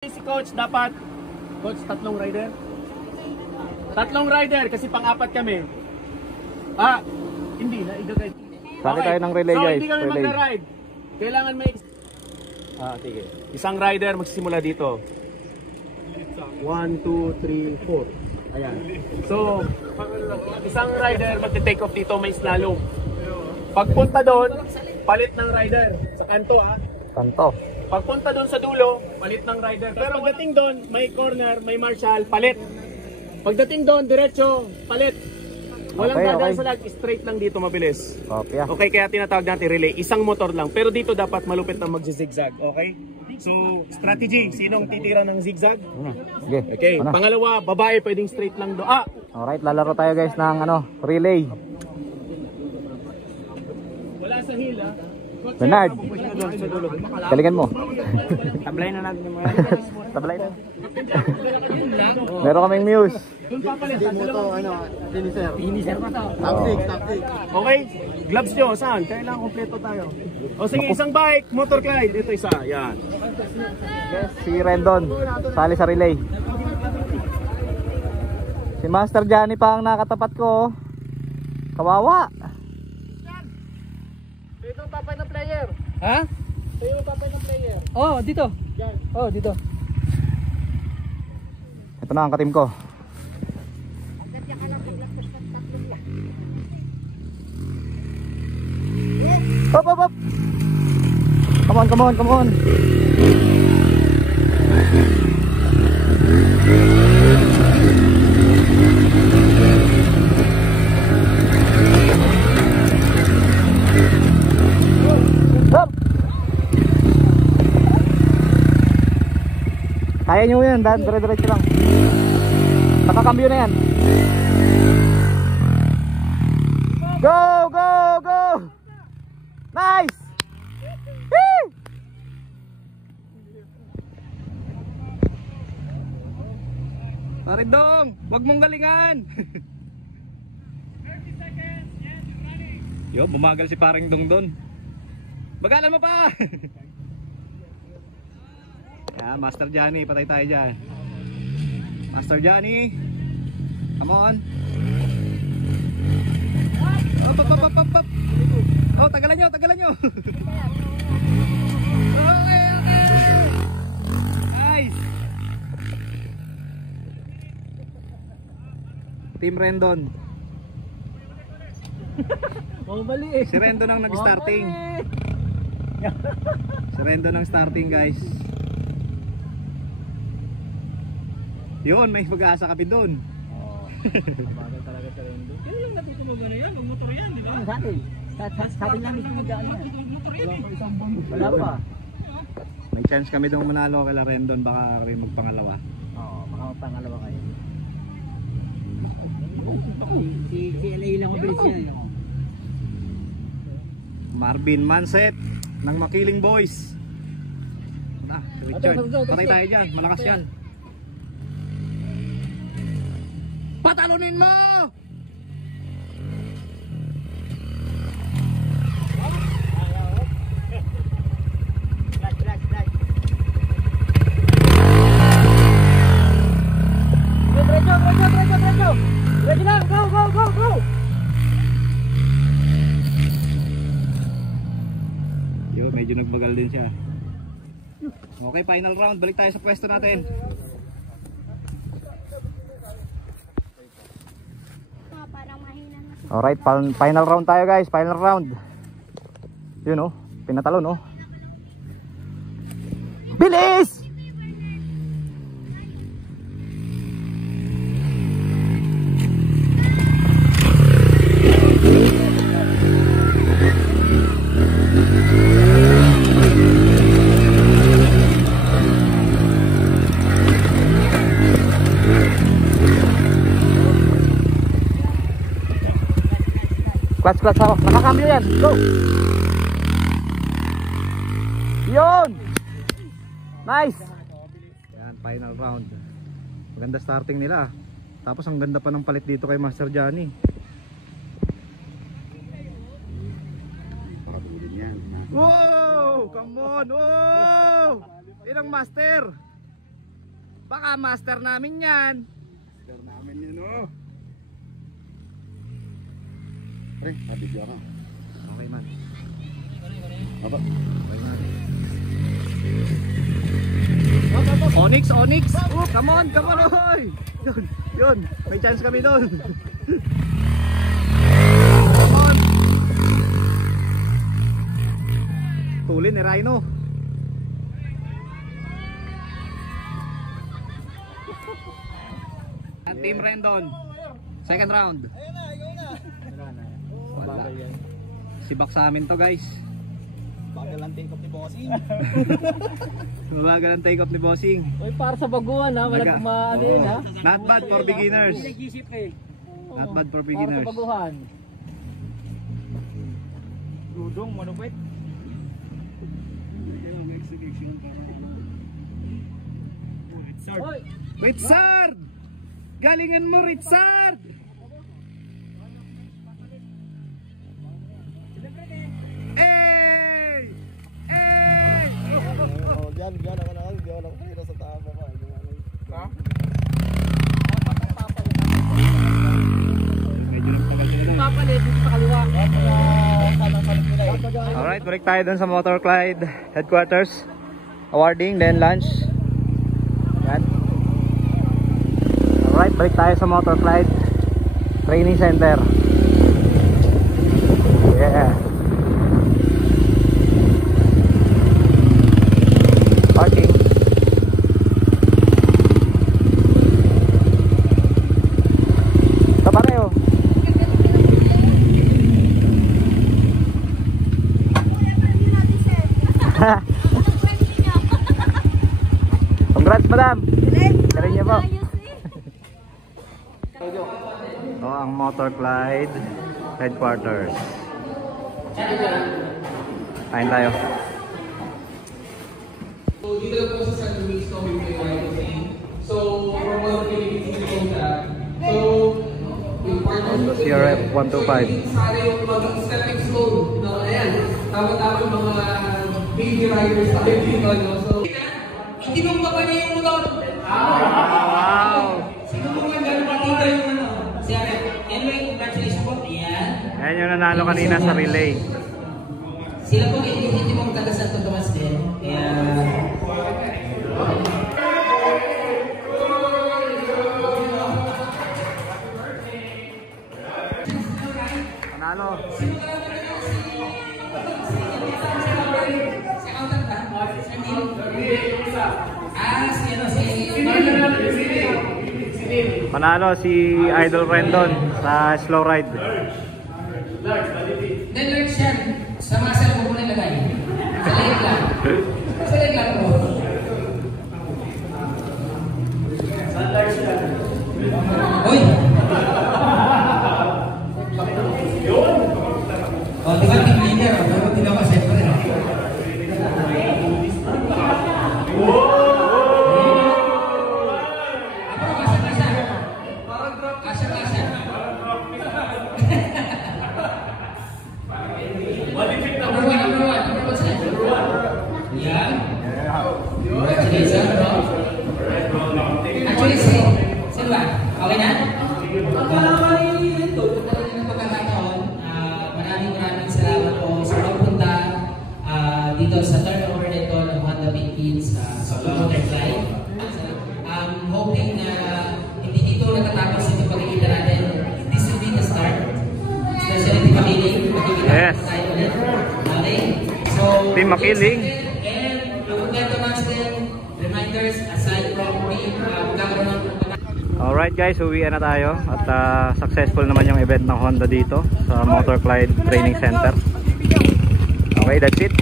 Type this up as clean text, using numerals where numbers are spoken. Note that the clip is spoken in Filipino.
Si coach dapat, coach, tatlong rider? Tatlong rider kasi pang-apat kami. Hindi na igagay. Bakit tayo ng relay, so, guys? Hindi kami Relay. magra-ride. Kailangan may sige. Isang rider magsisimula dito. 1, 2, 3, 4. Ayan. So, isang rider magte-take off dito, may slalom. Pagpunta doon, palit ng rider sa kanto Kanto. Pagpunta doon sa dulo, palit ng rider. Pero pagdating doon, may corner, may marshal, palit. Pagdating doon, diretso, palit. Walang dadaan sa lag, straight lang dito, mabilis. Okay, kaya tinatawag natin relay. Isang motor lang. Pero dito dapat malupit na mag-zigzag. Okay? So, strategy. Sinong titira ng zigzag? Sige. Okay. Pangalawa, babae pwedeng straight lang doon. Alright, lalaro tayo guys ng relay. Wala sa hill, Bernard, galingan mo. Tablay na natin yung mga. Tablay na. Meron kaming muse. Doon papalitan. Finisher pa to. Tactic. Okay, gloves nyo, saan? Kailangan kompleto tayo. O sige, isang bike, motor glide. Ito isa, yan. Yes, si Rendon, sali sa relay. Si Master Johnny pa ang nakatapat ko. Kawawa. Ito ang papay ng player. Ha? Ito ang papay ng player. Oh, dito. Yan. Oh, dito. Ito na ang katim ko. Hop, hop, hop. Come on. Hop. Kaya nyo yan, dire-diretso lang. Nakakambyo na yan. Go! Nice! Woo! Parindong, wag mong galingan. 30 seconds. Yes, you're running. Yo, bumagal si Parindong doon. Bagalan mo pa. Master Johnny, patay tayo dyan. Master Johnny, come on. Up. Oh, tagalan nyo. Okay. Nice. Team Rendon. Mali. Si Rendon ang nag-starting. Si Rendon ang starting, guys. Yun, may pag-asa kami doon. Bagal talaga sa Rendo. Kaya lang natuto mo gano'n yan, mag-motor yan, di ba? Sa atin lang mismo mag-ano yan. Motor yan eh. Wala pa. May chance kami doon manalo kay Rendon, baka rin magpangalawa. Oo, baka pangalawa kayo. Si LA lang mabilis yan. Marvin Manset ng Makiling Boys. Si Richard, patay tayo dyan, malakas yan. Patalunin mo! Diretso. Ready lang, go. Yo, medyo nagbagal din siya. Okay, final round. Balik tayo sa pwesto natin. Alright, final round tayo guys. Final round. Yun oh, pinatalon oh. Bilis! Clutch hawak, nakakambyo yan, go! Yun! Nice! Yan, final round. Maganda starting nila. Tapos ang ganda pa ng palit dito kay Master Johnny. Wow! Come on! Wow! Inang Master! Baka master namin yan. Master namin yun, oh. Pre, habigyan ka. Okay man. Aba. Okay man. Onyx, Onyx. Oh, come on, oy. Yun. May chance kami doon. Come on. Tuli ni Rhino. Team Rendon. Second round. Wala. Sibak sa amin to, guys. Bagal ang take off ni Bossing. Mabagal ang take off ni Bossing. Uy, para sa baguhan ha, walang kumaano yun ha. Not bad for beginners. Nag-isip eh. Not bad for Para beginners. sa baguhan. Dudong, manupit. Hoy! Richard! Galingan mo, Richard! Hey! Hey! Diyan ako na diyan ako pero sa tama pa. Ha? Medyo nagtagal din. Papalit dito sa kaliwa. Alright, balik tayo dun sa Motor Clyde headquarters. Awarding, then lunch. Yan. Alright, balik tayo sa Motor Clyde Training Center. Yeah. Parking. Kapareho. Congrats, madam. Galing niyo po. Ito ang Motor Clyde headquarters. Kain tayo. So, dito lang po sa San Luis kami may YFC. So, from one of the Philippines so, yung part of the CRF 125. sana yung maging stepping stone. No, ayan. Tama-tama yung mga baby riders tayo dito. No? So, hindi mo pa niya yung motor. Wow! Sino mo nga gano'n matita yung ano? CRF. Anyway, congratulations po. Ayan. Ayan yung nanalo kanina sa relay. Sila po hindi mo magtaga Santo Tomas din. Kaya... Panalo. Panalo si Idol Rendon sa slow ride. Then like siya, sa muscle mo muna ilagay. Sa leg lang. Sa leg lang po. Uy! O, di ba team leader? O, pero hindi ako siyempre. Dito sa turnover nito ng Honda Philippines sa Motor Clyde. I'm hoping na hindi dito natatapos ito pagkikita natin. This will be the start. Especially Team Makiling. Yes. Tayo ulit. Okay? So, Team Makiling. And yung gentlemen's din, reminders aside from me, Alright guys, uwian na tayo at successful naman yung event ng Honda dito sa Motor Clyde Training Center. Okay, that's it.